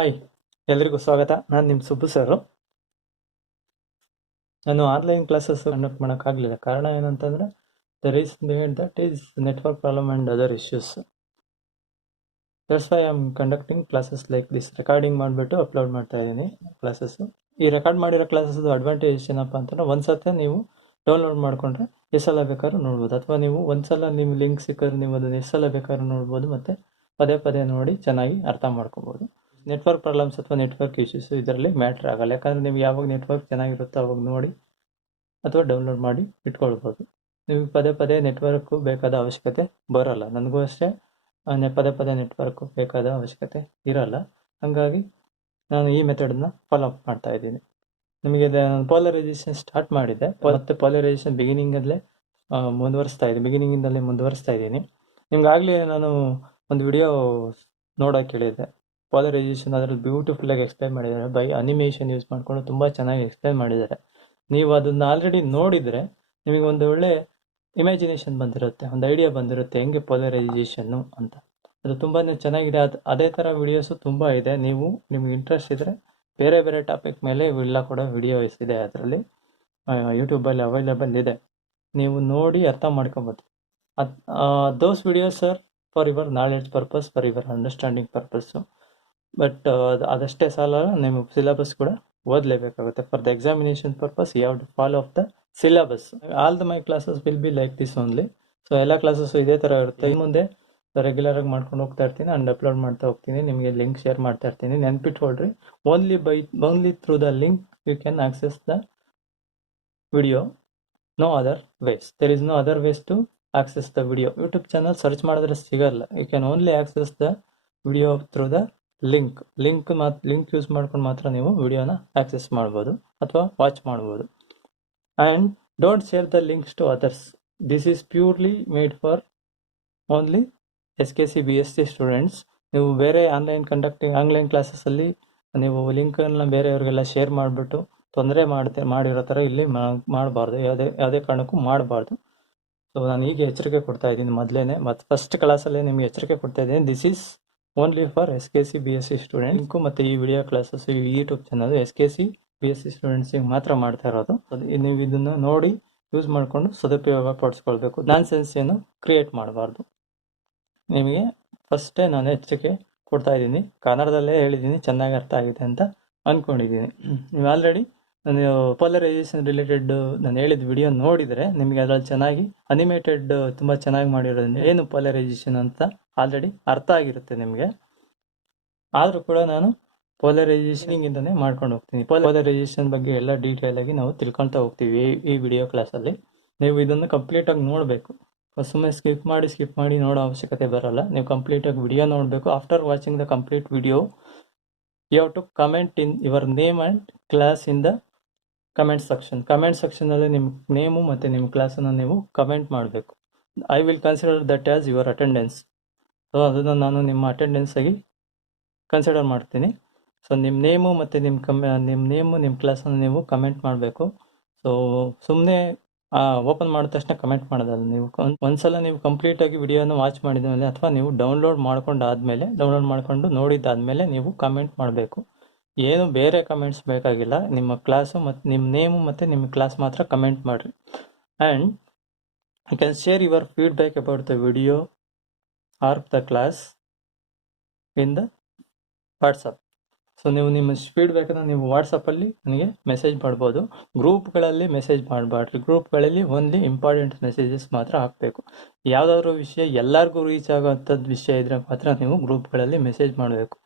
Hi, ಎಲ್ರಿಗೂ ಸ್ವಾಗತ. ನಾನು ನಿಮ್ಮ ಸುಬ್ಬು ಸರು. ನಾನು ಆನ್ಲೈನ್ ಕ್ಲಾಸಸ್ ಕಂಡಕ್ಟ್ ಮಾಡೋಕ್ಕಾಗಲಿಲ್ಲ. ಕಾರಣ ಏನಂತಂದರೆ there is that is network problem and other issues. That's why I am conducting classes like this. Recording ಮಾಡಿಬಿಟ್ಟು ಅಪ್ಲೋಡ್ ಮಾಡ್ತಾ ಇದ್ದೀನಿ ಕ್ಲಾಸಸ್ಸು. ಈ ರೆಕಾರ್ಡ್ ಮಾಡಿರೋ ಕ್ಲಾಸಸ್ದು ಅಡ್ವಾಂಟೇಜ್ ಏನಪ್ಪ ಅಂತಂದರೆ ಒಂದ್ಸತಿ ನೀವು ಡೌನ್ಲೋಡ್ ಮಾಡಿಕೊಂಡ್ರೆ ಎಷ್ಟು ಸಲ ಬೇಕಾದ್ರೂ ನೋಡ್ಬೋದು, ಅಥವಾ ನೀವು ಒಂದ್ಸಲ ನಿಮ್ಮ ಲಿಂಕ್ ಸಿಕ್ಕಿದ್ರೆ ನೀವು ಅದನ್ನು ಎಷ್ಟು ಸಲ ಬೇಕಾದ್ರೂ ನೋಡ್ಬೋದು, ಮತ್ತು ಪದೇ ಪದೇ ನೋಡಿ ಚೆನ್ನಾಗಿ ಅರ್ಥ ಮಾಡ್ಕೊಬೋದು. ನೆಟ್ವರ್ಕ್ ಪ್ರಾಬ್ಲಮ್ಸ್ ಅಥವಾ ನೆಟ್ವರ್ಕ್ ಇಶ್ಯೂಸ್ ಇದರಲ್ಲಿ ಮ್ಯಾಟ್ರ್ ಆಗಲ್ಲ, ಯಾಕಂದರೆ ನೀವು ಯಾವಾಗ ನೆಟ್ವರ್ಕ್ ಚೆನ್ನಾಗಿರುತ್ತೋ ಅವಾಗ ನೋಡಿ ಅಥವಾ ಡೌನ್ಲೋಡ್ ಮಾಡಿ ಇಟ್ಕೊಳ್ಬೋದು. ನೀವು ಪದೇ ಪದೇ ನೆಟ್ವರ್ಕು ಬೇಕಾದ ಅವಶ್ಯಕತೆ ಬರೋಲ್ಲ. ನನಗೂ ಅಷ್ಟೇ ಪದೇ ಪದೇ ನೆಟ್ವರ್ಕು ಬೇಕಾದ ಅವಶ್ಯಕತೆ ಇರೋಲ್ಲ. ಹಾಗಾಗಿ ನಾನು ಈ ಮೆಥಡನ್ನ ಫಾಲೋ ಅಪ್ ಮಾಡ್ತಾ ಇದ್ದೀನಿ. ನಿಮಗೆ ಪೋಲರೈಸೇಷನ್ ಸ್ಟಾರ್ಟ್ ಮಾಡಿದ್ದೆ, ಮತ್ತು ಪೋಲರೈಸೇಷನ್ ಬಿಗಿನಿಂಗಲ್ಲೇ ಬಿಗಿನಿಂಗಿಂದಲೇ ಮುಂದುವರಿಸ್ತಾ ಇದ್ದೀನಿ. ನಿಮ್ಗಾಗಲೇ ನಾನು ಒಂದು ವಿಡಿಯೋ ನೋಡೋಕೆ ಹೇಳಿದ್ದೆ. ಪೋಲರೈಸೇಷನ್ ಅದರಲ್ಲಿ ಬ್ಯೂಟಿಫುಲ್ಲಾಗಿ ಎಕ್ಸ್ಪ್ಲೈನ್ ಮಾಡಿದ್ದಾರೆ. ಬೈ ಅನಿಮೇಷನ್ ಯೂಸ್ ಮಾಡಿಕೊಂಡು ತುಂಬ ಚೆನ್ನಾಗಿ ಎಕ್ಸ್ಪ್ಲೈನ್ ಮಾಡಿದ್ದಾರೆ. ನೀವು ಅದನ್ನು ಆಲ್ರೆಡಿ ನೋಡಿದರೆ ನಿಮಗೆ ಒಂದು ಒಳ್ಳೆ ಇಮ್ಯಾಜಿನೇಷನ್ ಬಂದಿರುತ್ತೆ, ಒಂದು ಐಡಿಯಾ ಬಂದಿರುತ್ತೆ ಹೆಂಗೆ ಪೋಲರೈಸೇಷನ್ನು ಅಂತ. ಅದು ತುಂಬಾ ಚೆನ್ನಾಗಿದೆ. ಅದೇ ಥರ ವಿಡಿಯೋಸು ತುಂಬ ಇದೆ. ನಿಮಗೆ ಇಂಟ್ರೆಸ್ಟ್ ಇದ್ದರೆ ಬೇರೆ ಬೇರೆ ಟಾಪಿಕ್ ಮೇಲೆ ಇವೆಲ್ಲ ಕೂಡ ವಿಡಿಯೋಸ್ ಇದೆ, ಅದರಲ್ಲಿ ಯೂಟ್ಯೂಬಲ್ಲಿ ಅವೈಲೇಬಲ್ ಇದೆ. ನೀವು ನೋಡಿ ಅರ್ಥ ಮಾಡ್ಕೊಬೋದು. Those videos are for your knowledge purpose, for your understanding purpose. But ಅದಷ್ಟೇ ಸಾಲ, ನಿಮ್ಮ ಸಿಲೆಬಸ್ ಕೂಡ ಓದಲೇಬೇಕಾಗುತ್ತೆ. For the examination purpose you have to follow up the syllabus. All the my classes will be like this only. So ಎಲ್ಲ classes ಇದೇ ಥರ ಇರುತ್ತೆ. ಇನ್ನು ಮುಂದೆ ರೆಗ್ಯುಲರಾಗಿ ಮಾಡ್ಕೊಂಡು ಹೋಗ್ತಾ ಇರ್ತೀನಿ ಆ್ಯಂಡ್ ಅಪ್ಲೋಡ್ ಮಾಡ್ತಾ ಹೋಗ್ತೀನಿ. ನಿಮಗೆ ಲಿಂಕ್ ಶೇರ್ ಮಾಡ್ತಾ ಇರ್ತೀನಿ. ನೆನ್ಪಿಟ್ಕೊಳ್ರಿ, only through the link you can access the video. No other ways. There is no other ways to access the video. YouTube channel search ಮಾಡಿದ್ರೆ ಸಿಗಲ್ಲ. You can only access the video through the link use ಮಾಡ್ಕೊಂಡು ಮಾತ್ರ ನೀವು ವಿಡಿಯೋನ access ಮಾಡ್ಬೋದು ಅಥವಾ watch ಮಾಡ್ಬೋದು. And don't share the links to others. This is purely made for only SKC B.Sc students. ನೀವು ಬೇರೆ ಆನ್ಲೈನ್ ಕ್ಲಾಸಸ್ಸಲ್ಲಿ ನೀವು ಲಿಂಕನ್ನು ಬೇರೆಯವ್ರಿಗೆಲ್ಲ ಶೇರ್ ಮಾಡಿಬಿಟ್ಟು ತೊಂದರೆ ಮಾಡಿರೋ ಥರ ಇಲ್ಲಿ ಮಾಡಬಾರ್ದು, ಯಾವುದೇ ಕಾರಣಕ್ಕೂ ಮಾಡಬಾರ್ದು. ಸೊ ನಾನು ಈಗ ಎಚ್ಚರಿಕೆ ಕೊಡ್ತಾ ಇದ್ದೀನಿ ಮತ್ತು ಫಸ್ಟ್ ಕ್ಲಾಸಲ್ಲೇ ನಿಮಗೆ ಎಚ್ಚರಿಕೆ ಕೊಡ್ತಾ ಇದ್ದೀನಿ. This is only for SKC B.Sc ಸ್ಟೂಡೆಂಟ್ಸ್ಗೂ ಮತ್ತು ಈ ವಿಡಿಯೋ ಕ್ಲಾಸಸ್ ಈ ಯೂಟ್ಯೂಬ್ ಚಾನಲ್ SKC B.Sc ಸ್ಟೂಡೆಂಟ್ಸಿಗೆ ಮಾತ್ರ ಮಾಡ್ತಾ ಇರೋದು. ನೀವು ಇದನ್ನು ನೋಡಿ ಯೂಸ್ ಮಾಡಿಕೊಂಡು ಸದುಪಯೋಗ ಪಡಿಸ್ಕೊಳ್ಬೇಕು. ನಾನ್ಸೆನ್ಸ್ ಏನು ಕ್ರಿಯೇಟ್ ಮಾಡಬಾರ್ದು. ನಿಮಗೆ ಫಸ್ಟೇ ನಾನು ಎಚ್ಚರಿಕೆ ಕೊಡ್ತಾ ಇದ್ದೀನಿ. ಕನ್ನಡದಲ್ಲೇ ಹೇಳಿದ್ದೀನಿ, ಚೆನ್ನಾಗಿ ಅರ್ಥ ಆಗಿದೆ ಅಂತ ಅಂದ್ಕೊಂಡಿದ್ದೀನಿ. ನೀವು ಆಲ್ರೆಡಿ ನಾನು ಪೋಲರೈಸೇಷನ್ ರಿಲೇಟೆಡ್ ನಾನು ಹೇಳಿದ ವಿಡಿಯೋ ನೋಡಿದರೆ ನಿಮಗೆ ಅದರಲ್ಲಿ ಚೆನ್ನಾಗಿ ಅನಿಮೇಟೆಡ್ ತುಂಬ ಚೆನ್ನಾಗಿ ಮಾಡಿರೋದ್ರಿಂದ ಏನು ಪೋಲರೈಸೇಷನ್ ಅಂತ ಆಲ್ರೆಡಿ ಅರ್ಥ ಆಗಿರುತ್ತೆ ನಿಮಗೆ. ಆದರೂ ಕೂಡ ನಾನು ಪೋಲರೈಸೇಷನಿಂದನೇ ಮಾಡ್ಕೊಂಡು ಹೋಗ್ತೀನಿ. ಪೋಲರೈಸೇಷನ್ ಬಗ್ಗೆ ಎಲ್ಲ ಡೀಟೇಲ್ ಆಗಿ ನಾವು ತಿಳ್ಕೊಳ್ತಾ ಹೋಗ್ತೀವಿ ಈ ವಿಡಿಯೋ ಕ್ಲಾಸಲ್ಲಿ. ನೀವು ಇದನ್ನು ಕಂಪ್ಲೀಟಾಗಿ ನೋಡಬೇಕು. ಸುಮ್ಮನೆ ಸ್ಕಿಪ್ ಮಾಡಿ ನೋಡೋ ಅವಶ್ಯಕತೆ ಬರೋಲ್ಲ. ನೀವು ಕಂಪ್ಲೀಟಾಗಿ ವಿಡಿಯೋ ನೋಡಬೇಕು. After watching the complete video you have to comment in your name and class in the comment ಸೆಕ್ಷನಲ್ಲಿ ನಿಮ್ಮ ನೇಮು ಮತ್ತು ನಿಮ್ಮ ಕ್ಲಾಸನ್ನು ನೀವು ಕಮೆಂಟ್ ಮಾಡಬೇಕು. I will consider that as your attendance. So ಅದನ್ನು ನಾನು ನಿಮ್ಮ ಅಟೆಂಡೆನ್ಸ್ ಆಗಿ ಕನ್ಸಿಡರ್ ಮಾಡ್ತೀನಿ. ಸೊ ನಿಮ್ಮ ನೇಮು ಮತ್ತು ನಿಮ್ಮ ಕ್ಲಾಸನ್ನು ನೀವು ಕಮೆಂಟ್ ಮಾಡಬೇಕು. ಸೊ ಸುಮ್ಮನೆ ಓಪನ್ ಮಾಡಿದ ತಕ್ಷಣ ಕಮೆಂಟ್ ಮಾಡೋದಲ್ಲ. ನೀವು ಒಂದ್ಸಲ ನೀವು ಕಂಪ್ಲೀಟಾಗಿ ವಿಡಿಯೋನ ವಾಚ್ ಮಾಡಿದ ಮೇಲೆ ಅಥವಾ ನೀವು ಡೌನ್ಲೋಡ್ ಮಾಡ್ಕೊಂಡು ನೋಡಿದ್ದಾದಮೇಲೆ ನೀವು ಕಮೆಂಟ್ ಮಾಡಬೇಕು. ಏನು ಬೇರೆ ಕಮೆಂಟ್ಸ್ ಬೇಕಾಗಿಲ್ಲ. ನಿಮ್ಮ ಕ್ಲಾಸು ಮತ್ತು ನಿಮ್ಮ ನೇಮು ಮತ್ತು ನಿಮ್ಮ ಕ್ಲಾಸ್ ಮಾತ್ರ ಕಮೆಂಟ್ ಮಾಡಿರಿ. And you can share your feedback about the video or the class in the WhatsApp. So ನೀವು ನಿಮ್ಮ ಫೀಡ್ಬ್ಯಾಕನ್ನು ನೀವು ವಾಟ್ಸಪ್ಪಲ್ಲಿ ನನಗೆ ಮೆಸೇಜ್ ಮಾಡ್ಬೋದು. ಗ್ರೂಪ್ಗಳಲ್ಲಿ ಮೆಸೇಜ್ ಮಾಡಬಾರ್ದು. ಗ್ರೂಪ್ಗಳಲ್ಲಿ ಓನ್ಲಿ ಇಂಪಾರ್ಟೆಂಟ್ ಮೆಸೇಜಸ್ ಮಾತ್ರ ಹಾಕಬೇಕು. ಯಾವುದಾದ್ರೂ ವಿಷಯ ಎಲ್ಲರಿಗೂ ರೀಚ್ ಆಗೋವಂಥದ್ದು ವಿಷಯ ಇದ್ದರೆ ಮಾತ್ರ ನೀವು ಗ್ರೂಪ್ಗಳಲ್ಲಿ ಮೆಸೇಜ್ ಮಾಡಬೇಕು.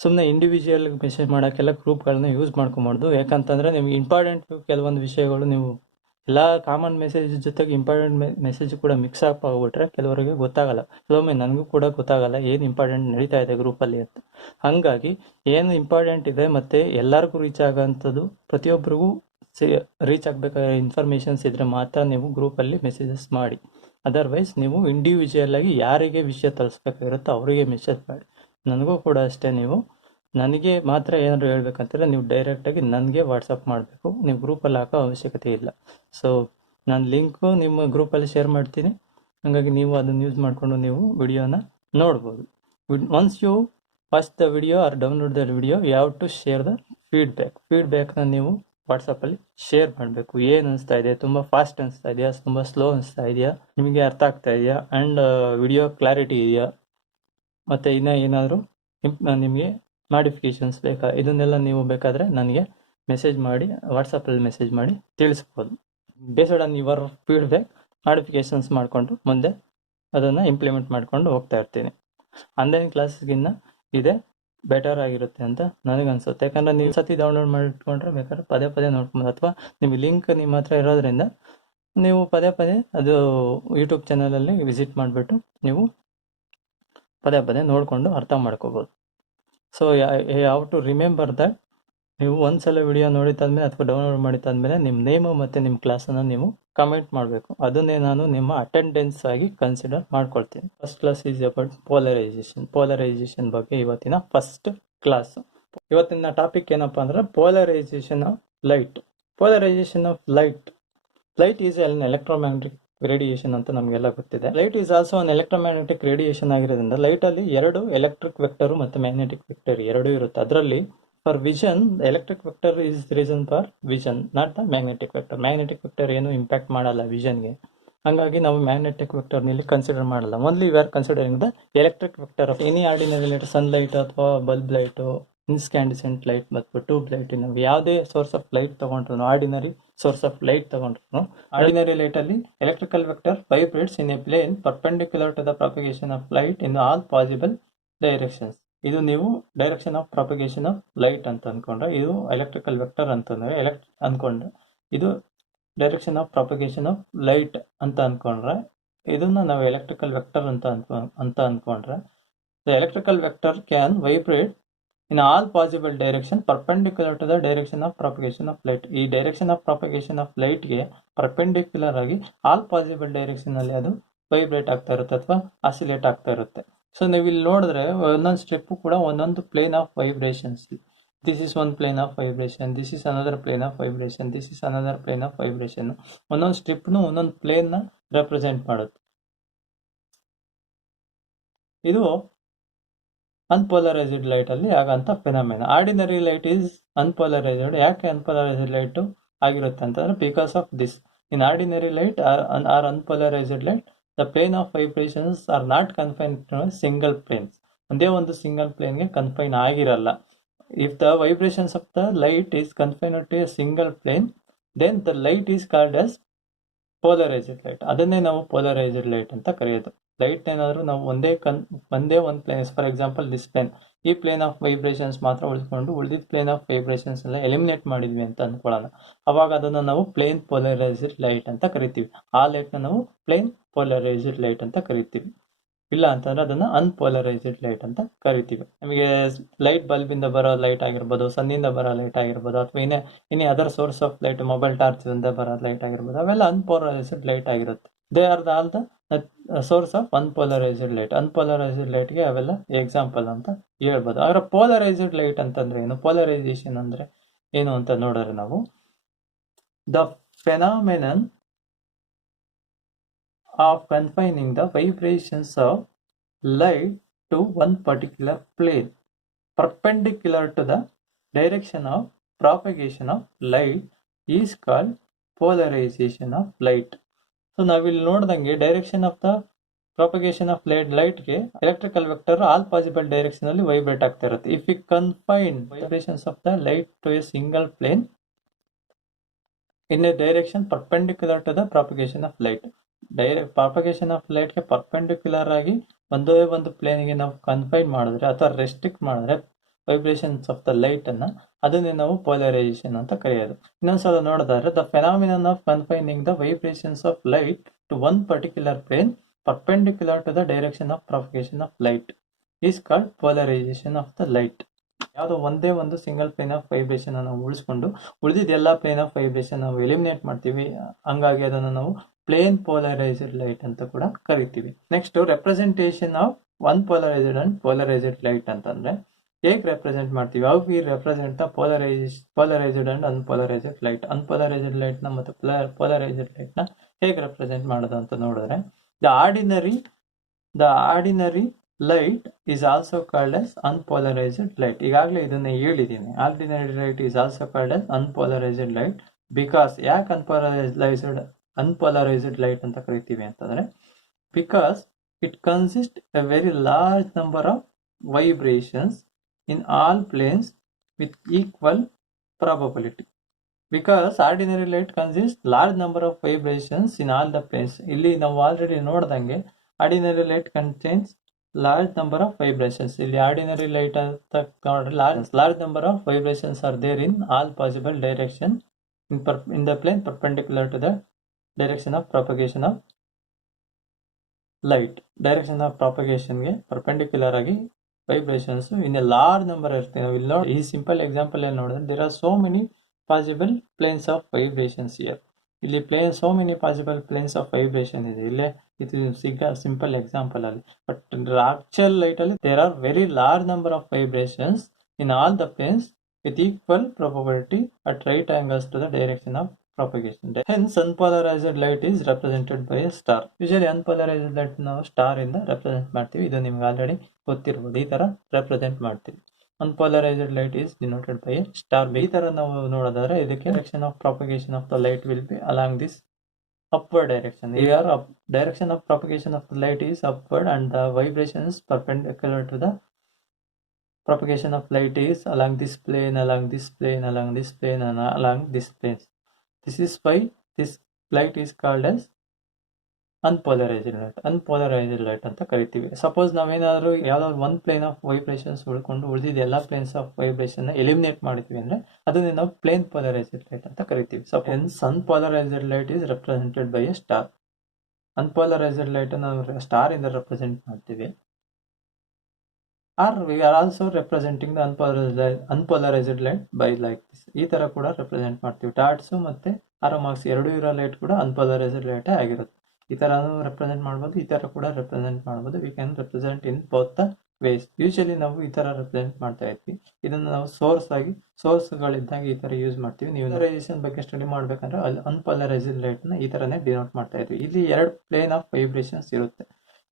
ಸುಮ್ಮನೆ ಇಂಡಿವಿಜುವಲ್ ಮೆಸೇಜ್ ಮಾಡೋಕ್ಕೆಲ್ಲ ಗ್ರೂಪ್ಗಳನ್ನ ಯೂಸ್ ಮಾಡ್ಕೊಬಾರ್ದು. ಯಾಕಂತಂದರೆ ನಿಮ್ಗೆ ಇಂಪಾರ್ಟೆಂಟ್ ಕೆಲವೊಂದು ವಿಷಯಗಳು ನೀವು ಎಲ್ಲ ಕಾಮನ್ ಮೆಸೇಜ್ ಜೊತೆಗೆ ಇಂಪಾರ್ಟೆಂಟ್ ಮೆಸೇಜ್ ಕೂಡ ಮಿಕ್ಸ್ ಆಗ್ಬಿಟ್ರೆ ಕೆಲವರಿಗೆ ಗೊತ್ತಾಗಲ್ಲ. ಕೆಲವೊಮ್ಮೆ ನನಗೂ ಕೂಡ ಗೊತ್ತಾಗಲ್ಲ ಏನು ಇಂಪಾರ್ಟೆಂಟ್ ನಡೀತಾ ಇದೆ ಗ್ರೂಪಲ್ಲಿ ಅಂತ. ಹಾಗಾಗಿ ಏನು ಇಂಪಾರ್ಟೆಂಟ್ ಇದೆ ಮತ್ತು ಎಲ್ಲರಿಗೂ ರೀಚ್ ಆಗೋವಂಥದ್ದು, ಪ್ರತಿಯೊಬ್ಬರಿಗೂ ರೀಚ್ ಆಗಬೇಕಾದ ಇನ್ಫಾರ್ಮೇಷನ್ಸ್ ಇದ್ದರೆ ಮಾತ್ರ ನೀವು ಗ್ರೂಪಲ್ಲಿ ಮೆಸೇಜಸ್ ಮಾಡಿ. ಅದರ್ವೈಸ್ ನೀವು ಇಂಡಿವಿಜುವಲ್ ಆಗಿ ಯಾರಿಗೆ ವಿಷಯ ತಲುಪಿಸ್ಬೇಕಾಗಿರುತ್ತೋ ಅವರಿಗೆ ಮೆಸೇಜ್ ಮಾಡಿ. ನನಗೂ ಕೂಡ ಅಷ್ಟೇ, ನೀವು ನನಗೆ ಮಾತ್ರ ಏನಾದರೂ ಹೇಳ್ಬೇಕಂತಾರೆ ನೀವು ಡೈರೆಕ್ಟಾಗಿ ನನಗೆ ವಾಟ್ಸಪ್ ಮಾಡಬೇಕು. ನೀವು ಗ್ರೂಪಲ್ಲಿ ಹಾಕೋ ಅವಶ್ಯಕತೆ ಇಲ್ಲ. ಸೊ ನಾನು ಲಿಂಕು ನಿಮ್ಮ ಗ್ರೂಪಲ್ಲಿ ಶೇರ್ ಮಾಡ್ತೀನಿ. ಹಾಗಾಗಿ ನೀವು ಅದನ್ನು ಯೂಸ್ ಮಾಡಿಕೊಂಡು ನೀವು ವಿಡಿಯೋನ ನೋಡ್ಬೋದು. Once you watch the video or download the video, you have to share the ಫೀಡ್ಬ್ಯಾಕ್ನ ನೀವು ವಾಟ್ಸಪ್ಪಲ್ಲಿ ಶೇರ್ ಮಾಡಬೇಕು. ಏನು ಅನಿಸ್ತಾ ಇದೆ, ತುಂಬ ಫಾಸ್ಟ್ ಅನಿಸ್ತಾ ಇದೆಯಾ, ತುಂಬ ಸ್ಲೋ ಅನಿಸ್ತಾ ಇದೆಯಾ, ನಿಮಗೆ ಅರ್ಥ ಆಗ್ತಾ ಇದೆಯಾ, ಆ್ಯಂಡ್ ವಿಡಿಯೋ ಕ್ಲಾರಿಟಿ ಇದೆಯಾ, ಮತ್ತು ಇನ್ನೂ ಏನಾದರೂ ನಿಮಗೆ ಮಾಡಿಫಿಕೇಷನ್ಸ್ ಬೇಕಾ, ಇದನ್ನೆಲ್ಲ ನೀವು ಬೇಕಾದರೆ ನನಗೆ ಮೆಸೇಜ್ ಮಾಡಿ, ವಾಟ್ಸಪ್ಪಲ್ಲಿ ಮೆಸೇಜ್ ಮಾಡಿ ತಿಳಿಸ್ಬೋದು. Based on your feedback modifications ಮಾಡಿಕೊಂಡು ಮುಂದೆ ಅದನ್ನು ಇಂಪ್ಲಿಮೆಂಟ್ ಮಾಡ್ಕೊಂಡು ಹೋಗ್ತಾ ಇರ್ತೀನಿ. ಆನ್ಲೈನ್ ಕ್ಲಾಸ್ಗಿನ್ನ ಇದೇ ಬೆಟರ್ ಆಗಿರುತ್ತೆ ಅಂತ ನನಗನ್ಸುತ್ತೆ. ಯಾಕಂದರೆ ನೀವು ಸತಿ ಡೌನ್ಲೋಡ್ ಮಾಡಿಟ್ಕೊಂಡ್ರೆ ಬೇಕಾದ್ರೆ ಪದೇ ಪದೇ ನೋಡ್ಕೊಬೋದು, ಅಥವಾ ನಿಮಗೆ ಲಿಂಕ್ ನಿಮ್ಮ ಹತ್ರ ಇರೋದ್ರಿಂದ ನೀವು ಪದೇ ಪದೇ ಅದು ಯೂಟ್ಯೂಬ್ ಚಾನಲಲ್ಲಿ ವಿಸಿಟ್ ಮಾಡಿಬಿಟ್ಟು ನೀವು ಪದೇ ಪದೇ ನೋಡಿಕೊಂಡು ಅರ್ಥ ಮಾಡ್ಕೋಬೋದು. So have to remember that ನೀವು ಒಂದ್ಸಲ ವಿಡಿಯೋ ನೋಡಿದ್ದಾದ್ಮೇಲೆ ಅಥವಾ ಡೌನ್ಲೋಡ್ ಮಾಡಿದ್ದಾದ್ಮೇಲೆ ನಿಮ್ಮ ನೇಮು ಮತ್ತು ನಿಮ್ಮ ಕ್ಲಾಸನ್ನು ನೀವು ಕಮೆಂಟ್ ಮಾಡಬೇಕು. ಅದನ್ನೇ ನಾನು ನಿಮ್ಮ ಅಟೆಂಡೆನ್ಸ್ ಆಗಿ ಕನ್ಸಿಡರ್ ಮಾಡ್ಕೊಳ್ತೀನಿ. First class is about polarisation ಬಗ್ಗೆ ಇವತ್ತಿನ ಫಸ್ಟ್ ಕ್ಲಾಸ್. ಇವತ್ತಿನ ಟಾಪಿಕ್ ಏನಪ್ಪ ಅಂದ್ರೆ polarisation of light. Light is an electromagnetic radiation ಅಂತ ನಮಗೆಲ್ಲ ಗೊತ್ತಿದೆ. Light is also an electromagnetic radiation ಆಗಿರೋದ್ರಿಂದ ಲೈಟಲ್ಲಿ ಎರಡು ಎಲೆಕ್ಟ್ರಿಕ್ ವೆಕ್ಟರ್ ಮತ್ತು ಮ್ಯಾಗ್ನೆಟಿಕ್ ವೆಕ್ಟರ್ ಎರಡೂ ಇರುತ್ತೆ. ಅದರಲ್ಲಿ for vision electric vector is reason for vision, not the magnetic vector ಏನು ಇಂಪ್ಯಾಕ್ಟ್ ಮಾಡಲ್ಲ ವಿಷನ್ಗೆ. ಹಾಗಾಗಿ ನಾವು ಮ್ಯಾಗ್ನೆಟಿಕ್ ವೆಕ್ಟರ್ನಲ್ಲಿ ಕನ್ಸಿಡರ್ ಮಾಡಲ್ಲ. Only we are considering the electric vector of any ordinary light, sunlight ಅಥವಾ ಬಲ್ಬ್ ಲೈಟು, ಇನ್ಸ್ಕ್ಯಾಂಡಿಸೆಂಟ್ ಲೈಟ್ ಮತ್ತು tube light. ನಾವು ಯಾವುದೇ source of light ತಗೊಂಡ್ರು, ಆರ್ಡಿನರಿ ಸೋರ್ಸ್ ಆಫ್ ಲೈಟ್ ತಗೊಂಡ್ರು, ಆರ್ಡಿನರಿ ಲೈಟಲ್ಲಿ electrical vector vibrates in a plane perpendicular to the propagation of light in all possible directions. ಇದು ನೀವು direction of propagation of light ಅಂತ ಅಂದ್ಕೊಂಡ್ರೆ, ಇದು ಎಲೆಕ್ಟ್ರಿಕಲ್ ವೆಕ್ಟರ್ ಅಂತಂದರೆ ಅಂದ್ಕೊಂಡ್ರೆ, ಇದು direction of propagation of light ಅಂತ ಅಂದ್ಕೊಂಡ್ರೆ, ಇದನ್ನ ನಾವು ಎಲೆಕ್ಟ್ರಿಕಲ್ ವೆಕ್ಟರ್ ಅಂತ ಅಂದ್ಕೊಂಡ್ರೆ, the electrical vector can vibrate in all possible direction perpendicular to the direction of propagation of light. ಈ ಡೈರೆಕ್ಷನ್ ಆಫ್ ಪ್ರಾಪಗೇಷನ್ ಆಫ್ ಲೈಟ್ಗೆ ಪರ್ಪೆಂಡಿಕ್ಯುಲರ್ ಆಗಿ ಆಲ್ ಪಾಸಿಬಲ್ ಡೈರೆಕ್ಷನ್ ಅಲ್ಲಿ ಅದು ವೈಬ್ರೇಟ್ ಆಗ್ತಾ ಇರುತ್ತೆ ಅಥವಾ ಆಸಿಲೇಟ್ ಆಗ್ತಾ ಇರುತ್ತೆ. ಸೊ ನೀವು ಇಲ್ಲಿ ನೋಡಿದ್ರೆ ಒಂದೊಂದು ಸ್ಟೆಪ್ಪು ಕೂಡ ಒಂದೊಂದು plane of vibrations. This is one plane of vibration, this is another plane of vibration, this is another plane of vibration. ಒಂದೊಂದು ಸ್ಟೆಪ್ನು ಒಂದೊಂದು ಪ್ಲೇನ್ನ ರೆಪ್ರೆಸೆಂಟ್ ಮಾಡುತ್ತೆ. ಇದು ಅನ್ಪೋಲರೈಸ್ಡ್ ಲೈಟ್ ಅಲ್ಲಿ ಆಗಂತ phenomena. Ordinary light is unpolarized. ಯಾಕೆ ಅನ್ಪೋಲರೈಸ್ಡ್ ಲೈಟ್ ಆಗಿರುತ್ತೆ ಅಂತಂದ್ರೆ, because of this. In ordinary light or unpolarized light, the plane of vibrations are not confined to a single planes. ಒಂದೇ ಒಂದು ಸಿಂಗಲ್ ಪ್ಲೇನ್ಗೆ ಕನ್ಫೈನ್ ಆಗಿರಲ್ಲ. If the vibrations of the light is confined to a single plane, then the light is called as polarized light. ಅದನ್ನೇ ನಾವು polarized light ಅಂತ ಕರೆಯೋದು. Light ಏನಾದರೂ ನಾವು ಒಂದೇ ಒಂದು plane, for example this plane, ಈ ಪ್ಲೇನ್ ಆಫ್ ವೈಬ್ರೇಷನ್ಸ್ ಮಾತ್ರ ಉಳಿಸ್ಕೊಂಡು ಉಳಿದಿದ್ದ ಪ್ಲೇನ್ ಆಫ್ ವೈಬ್ರೇಷನ್ಸ್ ಎಲ್ಲ ಎಲಿಮಿನೇಟ್ ಮಾಡಿದ್ವಿ ಅಂತ ಅಂದ್ಕೊಳ್ಳೋಣ. ಅವಾಗ ಅದನ್ನು ನಾವು ಪ್ಲೇನ್ ಪೋಲರೈಸ್ಡ್ ಲೈಟ್ ಅಂತ ಕರಿತೀವಿ. ಆ ಲೈಟ್ನ ನಾವು ಪ್ಲೇನ್ ಪೋಲರೈಸ್ಡ್ ಲೈಟ್ ಅಂತ ಕರಿತೀವಿ. ಇಲ್ಲ ಅಂತಂದ್ರೆ ಅದನ್ನ ಅನ್ಪೋಲರೈಸ್ಡ್ ಲೈಟ್ ಅಂತ ಕರಿತೀವಿ. ನಮಗೆ ಲೈಟ್ ಬಲ್ಬಿಂದ ಬರೋ ಲೈಟ್ ಆಗಿರ್ಬೋದು, ಸನ್ನಿಂದ ಬರೋ ಲೈಟ್ ಆಗಿರ್ಬೋದು, ಅಥವಾ ಇನ್ನೇ other source of light, mobile torch ಇಂದ ಬರೋ ಲೈಟ್ ಆಗಿರ್ಬೋದು, ಅವೆಲ್ಲ ಅನ್ಪೋಲರೈಸ್ಡ್ ಲೈಟ್ ಆಗಿರುತ್ತೆ. They are all the source of unpolarized light. Unpolarized ಲೈಟ್ಗೆ ಅವೆಲ್ಲ ಎಕ್ಸಾಂಪಲ್ ಅಂತ ಹೇಳ್ಬೋದು. ಆದ್ರೆ ಪೋಲರೈಸ್ಡ್ ಲೈಟ್ ಅಂತಂದ್ರೆ ಏನು, ಪೋಲರೈಸೇಷನ್ ಅಂದ್ರೆ ಏನು ಅಂತ ನೋಡಿದ್ರೆ ನಾವು, the phenomenon of confining the vibrations of light to one particular plane perpendicular to the direction of propagation of light is called polarization of light. So ನಾವಿಲ್ಲಿ ನೋಡ್ದಂಗೆ direction of the propagation of ಲೈಟ್ಗೆ electrical vector all possible direction ಅಲ್ಲಿ vibrate ಆಗ್ತಾ ಇರುತ್ತೆ. If you confine vibrations of the light to a single plane in a direction perpendicular to the propagation of light. Propagation of ಲೈಟ್ಗೆ perpendicular ಆಗಿ ಒಂದೇ ಒಂದು ಪ್ಲೇನ್ಗೆ ನಾವು confine ಮಾಡಿದ್ರೆ ಅಥವಾ ರೆಸ್ಟ್ರಿಕ್ಟ್ ಮಾಡಿದ್ರೆ ವೈಬ್ರೇಷನ್ಸ್ ಆಫ್ ದ ಲೈಟ್ ಅನ್ನ, ಅದನ್ನೇ ನಾವು ಪೋಲರೈಸೇಷನ್ ಅಂತ ಕರೆಯೋದು. ಇನ್ನೊಂದ್ಸಲ ನೋಡಿದ್ರೆ, the phenomenon of confining the vibrations of light to one particular plane perpendicular to the direction of propagation of light is called polarization of the light. ಯಾವುದೋ ಒಂದೇ ಒಂದು ಸಿಂಗಲ್ ಪ್ಲೇನ್ ಆಫ್ ವೈಬ್ರೇಷನ್ ನಾವು ಉಳಿಸ್ಕೊಂಡು ಉಳಿದಿದ್ದ ಎಲ್ಲ ಪ್ಲೇನ್ ಆಫ್ ವೈಬ್ರೇಷನ್ ನಾವು eliminate ಮಾಡ್ತೀವಿ. ಹಂಗಾಗಿ ಅದನ್ನು ನಾವು ಪ್ಲೇನ್ ಪೋಲರೈಸ್ಡ್ ಲೈಟ್ ಅಂತ ಕೂಡ ಕರಿತೀವಿ. Next, representation of unpolarised and polarised light ಅಂತಂದ್ರೆ ಹೇಗೆ ರೆಪ್ರೆಸೆಂಟ್ ಮಾಡ್ತೀವಿ? How we represent the polarised and unpolarised light. Unpolarised light ನ ಮತ್ತು ಪೋಲರೈಸ್ಡ್ ಲೈಟ್ ನ ಹೇಗೆ ರೆಪ್ರೆಸೆಂಟ್ ಮಾಡೋದು ಅಂತ ನೋಡಿದ್ರೆ, the ordinary light is also called as unpolarised light. ಈಗಾಗಲೇ ಇದನ್ನ ಹೇಳಿದ್ದೀನಿ. Ordinary light is also called as unpolarised light because ಯಾಕೆ ಅನ್ಪೋಲರೈಸ್ಡ್ ಲೈಟ್ ಅಂತ ಕರಿತೀವಿ ಅಂತಂದ್ರೆ because it consists a very large number of vibrations in all planes with equal probability. Because ordinary light consists large number of vibrations in all the planes. ಇಲ್ಲಿ ನಾವು already ನೋಡ್ದಂಗೆ ordinary light contains large number of vibrations. ಇಲ್ಲಿ ordinary light ಅಂತ ನೋಡ್ರೆ large number of vibrations are there in all possible direction in the plane perpendicular to the direction of propagation of light. Direction of propagation ಗೆ perpendicular ಆಗಿ vibrations in a large number ಇರ್ತವೆ. ನಾವು ಇಲ್ಲಿ ನೋಡಿ ಈ simple example ಅಲ್ಲಿ ನೋಡಿದ್ರೆ there are so many possible planes of vibrations here. ಇಲ್ಲಿ so many possible planes of vibration ಇದೆ. ಇಲ್ಲೇ ಇದು ಸಿಂಪಲ್ ಎಕ್ಸಾಂಪಲ್ ಅಲ್ಲಿ. ಬಟ್ ಆಕ್ಚುಯಲ್ ಲೈಟ್ ಅಲ್ಲಿ there are very large number of vibrations in all the planes with equal probability at right angles to the direction of propagation. Hence, unpolarized light is represented by a star. Usually, unpolarized light ನಾವು star ಇಂದ represent ಮಾಡ್ತೀವಿ. ಇದು ನಿಮ್ಗೆ already ಗೊತ್ತಿರಬಹುದು. ಈ ತರ represent ಮಾಡ್ತೀವಿ. Unpolarized light is denoted by a star. ಈ ತರ ನಾವು ನೋಡೋದಾದ್ರೆ ಇದಕ್ಕೆ direction of propagation of the light will be along this upward direction. Here, direction of propagation of the light is upward and the vibration is perpendicular to the propagation of light is along this plane, along this plane, along this plane, and along this plane. This is why this light is called as unpolarized light. Unpolarized light ಅಂತ ಕರಿತೀವಿ. Suppose ನಾವೇನಾದ್ರೂ ಯಾವ್ದಾದ್ರು ಒಂದು plane of vibrations ಉಳ್ಕೊಂಡು ಉಳಿದಿದ್ದ ಎಲ್ಲ planes of vibration eliminate ಮಾಡಿದ್ವಿ ಅಂದ್ರೆ ಅದನ್ನ ನಾವು ಪ್ಲೇನ್ ಪೋಲರೈಸ್ಡ್ ಲೈಟ್ ಅಂತ ಕರಿತೀವಿ. Suppose unpolarised light is represented by A star. Unpolarised light ನಾವು ಸ್ಟಾರ್ ಇಂದ ರೆಪ್ರೆಸೆಂಟ್ ಮಾಡ್ತೀವಿ. Or we are also representing the unpolarized light by like this. ಈ ತರ ಕೂಡ ರೆಪ್ರೆಸೆಂಟ್ ಮಾಡ್ತೀವಿ. ಡಾಟ್ಸ್ ಮತ್ತೆ ಆರೋ ಮಾರ್ಕ್ಸ್ ಎರಡು ಇರೋ ಲೈಟ್ ಕೂಡ ಅನ್ಪೋಲರೈಸ್ಡ್ ಲೈಟ್ ಆಗಿರುತ್ತೆ. ಈ ತರನು ರೆಪ್ರೆಸೆಂಟ್ ಮಾಡಬಹುದು, ಈ ತರ ಕೂಡ ರೆಪ್ರೆಸೆಂಟ್ ಮಾಡಬಹುದು. We can represent in both the ways. Usually ನಾವು ಈ ತರ ರೆಪ್ರೆಸೆಂಟ್ ಮಾಡ್ತಾ ಇದ್ವಿ. ಇದನ್ನ ನಾವು ಸೋರ್ಸ್ ಗಳಿದ್ದಾಗ ಈ ತರ ಯೂಸ್ ಮಾಡ್ತೀವಿ. ನೀವು ಪೋಲರೈಸೇಷನ್ ಬಗ್ಗೆ ಸ್ಟಡಿ ಮಾಡ್ಬೇಕಂದ್ರೆ ಅಲ್ಲಿ ಅನ್ಪೋಲರೈಸ್ಡ್ ಲೈಟ್ ನ ಈ ತರನೇ ಡಿನೋಟ್ ಮಾಡ್ತಾ ಇದ್ವಿ. ಇಲ್ಲಿ ಎರಡು ಪ್ಲೇನ್ ಆಫ್ ವೈಬ್ರೇಷನ್ಸ್ ಇರುತ್ತೆ.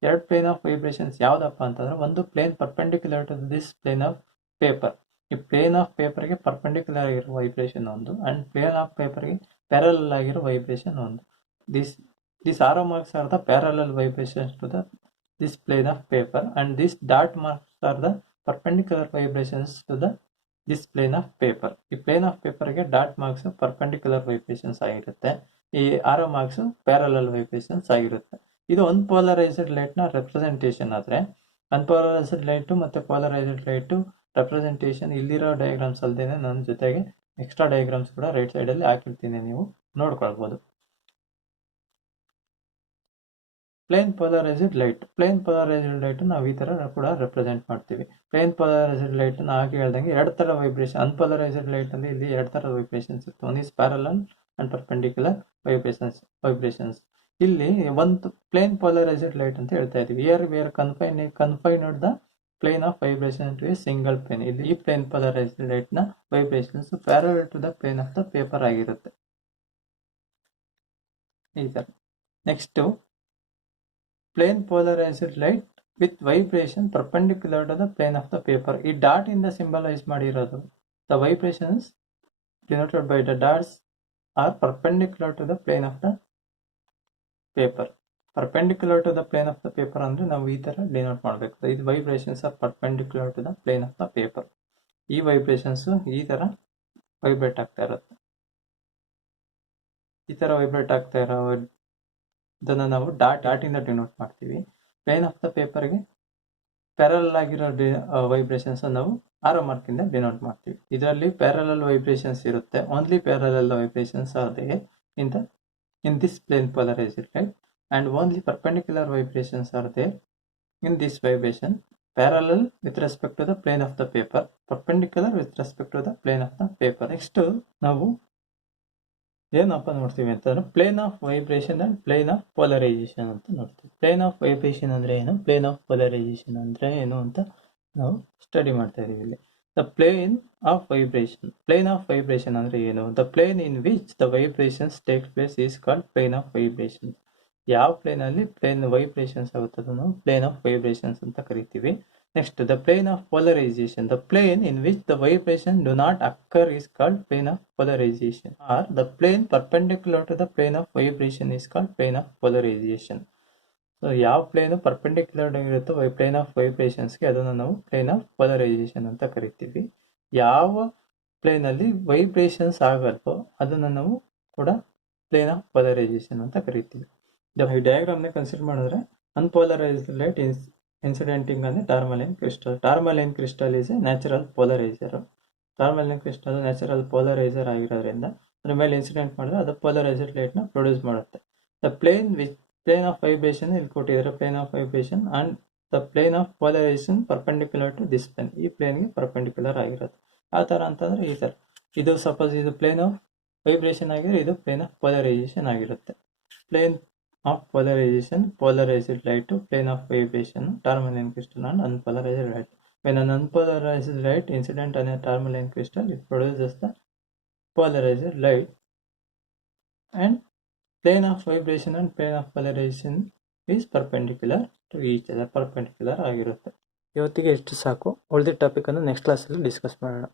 ಎರಡು ಪ್ಲೇನ್ ಆಫ್ ವೈಬ್ರೇಷನ್ಸ್ ಯಾವ್ದಪ್ಪ ಅಂತಂದ್ರೆ ಒಂದು plane perpendicular to this plane of paper. ಈ ಪ್ಲೇನ್ ಆಫ್ ಪೇಪರ್ಗೆ ಪರ್ಪೆಂಡಿಕ್ಯುಲರ್ ಆಗಿರೋ ವೈಬ್ರೇಷನ್ ಒಂದು ಅಂಡ್ ಪ್ಲೇನ್ ಆಫ್ ಪೇಪರ್ಗೆ ಪ್ಯಾರಲಲ್ ಆಗಿರೋ ವೈಬ್ರೇಷನ್ ಒಂದು. These arrow marks are the parallel vibrations to this plane of paper and these dot marks are the perpendicular vibrations to this plane of paper. ಈ plane of ಪೇಪರ್ಗೆ dot marks perpendicular vibrations ಆಗಿರುತ್ತೆ. ಈ ಆರೋ marks parallel vibrations ಆಗಿರುತ್ತೆ. ಇದು unpolarized light ನ representation ಆದ್ರೆ unpolarised light ಮತ್ತೆ polarised light representation ಇಲ್ಲಿರೋ ಡಯಾಗ್ರಾಮ್ಸ್ ಅಲ್ಲದೇನೆ ನನ್ನ ಜೊತೆಗೆ ಎಕ್ಸ್ಟ್ರಾ ಡಯಾಗ್ರಾಮ್ಸ್ ಕೂಡ ರೈಟ್ ಸೈಡ್ ಅಲ್ಲಿ ಹಾಕಿರ್ತೀನಿ, ನೀವು ನೋಡ್ಕೊಳ್ಬಹುದು. ಪ್ಲೇನ್ ಪೋಲರೈಸ್ಡ್ ಲೈಟ್ ನಾವು ಈ ತರ ಕೂಡ ರೆಪ್ರೆಸೆಂಟ್ ಮಾಡ್ತೀವಿ. ಪ್ಲೇನ್ ಪೋಲರೈಸ್ಡ್ ಲೈಟ್ ನ ಹಾಗೆ ಹೇಳ್ದಂಗೆ ಎರಡು ತರ ವೈಬ್ರೇಷನ್. ಅನ್ಪೋಲರೈಸ್ಡ್ ಲೈಟ್ ಅಲ್ಲಿ ಇಲ್ಲಿ ಎರಡು ತರ ವೈಬ್ರೇಷನ್ಸ್ ಇರುತ್ತೆ. One is parallel and perpendicular vibrations. ಇಲ್ಲಿ ಒಂದು ಪ್ಲೇನ್ ಪೋಲರೈಸ್ಡ್ ಲೈಟ್ ಅಂತ ಹೇಳ್ತಾ ಇದೀವಿ. We are confined the plane of vibration to a single plane. ಇಲ್ಲಿ ಈ ಪ್ಲೇನ್ ಪೋಲರೈಸ್ಡ್ ಲೈಟ್ ನ vibrations parallel to the plane of the paper ಆಗಿರುತ್ತೆ. ಈ ತರ. Next plane polarized light with vibration perpendicular to the plane of the paper. ಈ dot ಇಂದ symbolize ಮಾಡಿರೋದು. The vibrations denoted by the dots R perpendicular to the plane of the paper. Perpendicular to the plane of the paper ಅಂದ್ರೆ ನಾವು ಈ ತರ denote ಮಾಡಬೇಕು. ಇದು vibrations are perpendicular to the plane of the paper. ಈ vibrations ಈ ತರ vibrate ಆಗ್ತಾ ಇರುತ್ತೆ. ಈ ತರ ವೈಬ್ರೇಟ್ ಆಗ್ತಾ ಇರೋ ಇದನ್ನ ನಾವು ಡಾಟ್ ಇಂದ ಡಿನೋಟ್ ಮಾಡ್ತೀವಿ. ಪ್ಲೇನ್ ಆಫ್ ದ ಪೇಪರ್ಗೆ ಪ್ಯಾರಲಲ್ ಆಗಿರೋ ವೈಬ್ರೇಷನ್ಸ್ ನಾವು ಆರೋ ಮಾರ್ಕ್ ಇಂದ ಡಿನೋಟ್ ಮಾಡ್ತೀವಿ. ಇದರಲ್ಲಿ ಪ್ಯಾರಲಲ್ ವೈಬ್ರೇಷನ್ಸ್ ಇರುತ್ತೆ. Only parallel vibrations are there in this plane polarized light and only perpendicular vibrations are there in this vibration, parallel with respect to the plane of the paper, perpendicular with respect to the plane of the paper. Next ನಾವು ಏನಪ್ಪ ನೋಡ್ತೀವಿ ಅಂತಂದ್ರೆ plane of vibration and plane of polarization ಅಂತ ನೋಡ್ತೀವಿ. Plane of vibration ಅಂದ್ರೆ ಏನು, plane of polarisation ಅಂದ್ರೆ ಏನು ಅಂತ ನಾವು ಸ್ಟಡಿ ಮಾಡ್ತಾ ಇದೀವಿ ಇಲ್ಲಿ. ದ ಪ್ಲೇನ್ ಆಫ್ ವೈಬ್ರೇಷನ್ ಅಂದ್ರೆ ಏನು? The plane in which the vibrations take place is called plane of vibration. ಯಾವ ಪ್ಲೇನಲ್ಲಿ ಪ್ಲೇನ್ ವೈಬ್ರೇಷನ್ಸ್ ಆಗುತ್ತೆ ಅದನ್ನು ಪ್ಲೇನ್ ಆಫ್ ವೈಬ್ರೇಷನ್ಸ್ ಅಂತ ಕರಿತೀವಿ. Next the plane of polarization. The plane in which the vibration do not occur is called plane of polarization, or the plane perpendicular to the plane of vibration is called plane of polarization. So ಯಾವ plain perpendicular ಆಗಿರುತ್ತೋ plane of ವೈಬ್ರೇಷನ್ಸ್ಗೆ ಅದನ್ನು ನಾವು plane of polarization ಅಂತ ಕರಿತೀವಿ. ಯಾವ ಪ್ಲೇನಲ್ಲಿ vibrations ಆಗಲ್ವೋ ಅದನ್ನು ನಾವು ಕೂಡ plane of polarization ಅಂತ ಕರಿತೀವಿ. ಈ ಡಯಾಗ್ರಾಮ್ನ ಕನ್ಸಿಡರ್ ಮಾಡಿದ್ರೆ ಅನ್ಪೋಲರೈಸ್ಡ್ ಲೈಟ್ ಇನ್ಸಿಡೆಂಟಿಂಗ್ ಅಂದರೆ tourmaline crystal. Tourmaline crystal is a natural polarizer. Tourmaline crystal natural polarizer ಆಗಿರೋದ್ರಿಂದ ಅದ್ರ ಮೇಲೆ ಇನ್ಸಿಡೆಂಟ್ ಮಾಡಿದ್ರೆ ಅದು ಪೋಲರೈಸ್ಡ್ ಲೈಟ್ನ ಪ್ರೊಡ್ಯೂಸ್ ಮಾಡುತ್ತೆ. ದ ಪ್ಲೇನ್ ಆಫ್ ವೈಬ್ರೇಷನ್ ಇಲ್ಲಿ ಕೊಟ್ಟಿದ್ದಾರೆ, plane of vibration and the plane of polarization perpendicular to this plane. ಈ ಪ್ಲೇನ್ಗೆ ಪರ್ಪೆಂಡಿಕ್ಯುಲರ್ ಆಗಿರುತ್ತೆ. ಯಾವ ಥರ ಅಂತಂದರೆ ಈ ಥರ, ಇದು ಸಪೋಸ್ ಇದು ಪ್ಲೇನ್ ಆಫ್ ವೈಬ್ರೇಷನ್ ಆಗಿದ್ರೆ ಇದು ಪ್ಲೇನ್ ಆಫ್ ಪೋಲರೈಸೇಷನ್ ಆಗಿರುತ್ತೆ. Plane of polarization, polarized light to plane of vibration, tourmaline crystal and unpolarized light. When an unpolarized light incident on a tourmaline crystal, it produces the polarized light, and plane of vibration and plane of polarization is perpendicular to each other, perpendicular ಆಗಿರುತ್ತೆ. ಇವತ್ತಿಗೆ ಎಷ್ಟು ಸಾಕು, ಉಳಿದ topic ಅನ್ನು next ಕ್ಲಾಸಲ್ಲಿ discuss ಮಾಡೋಣ.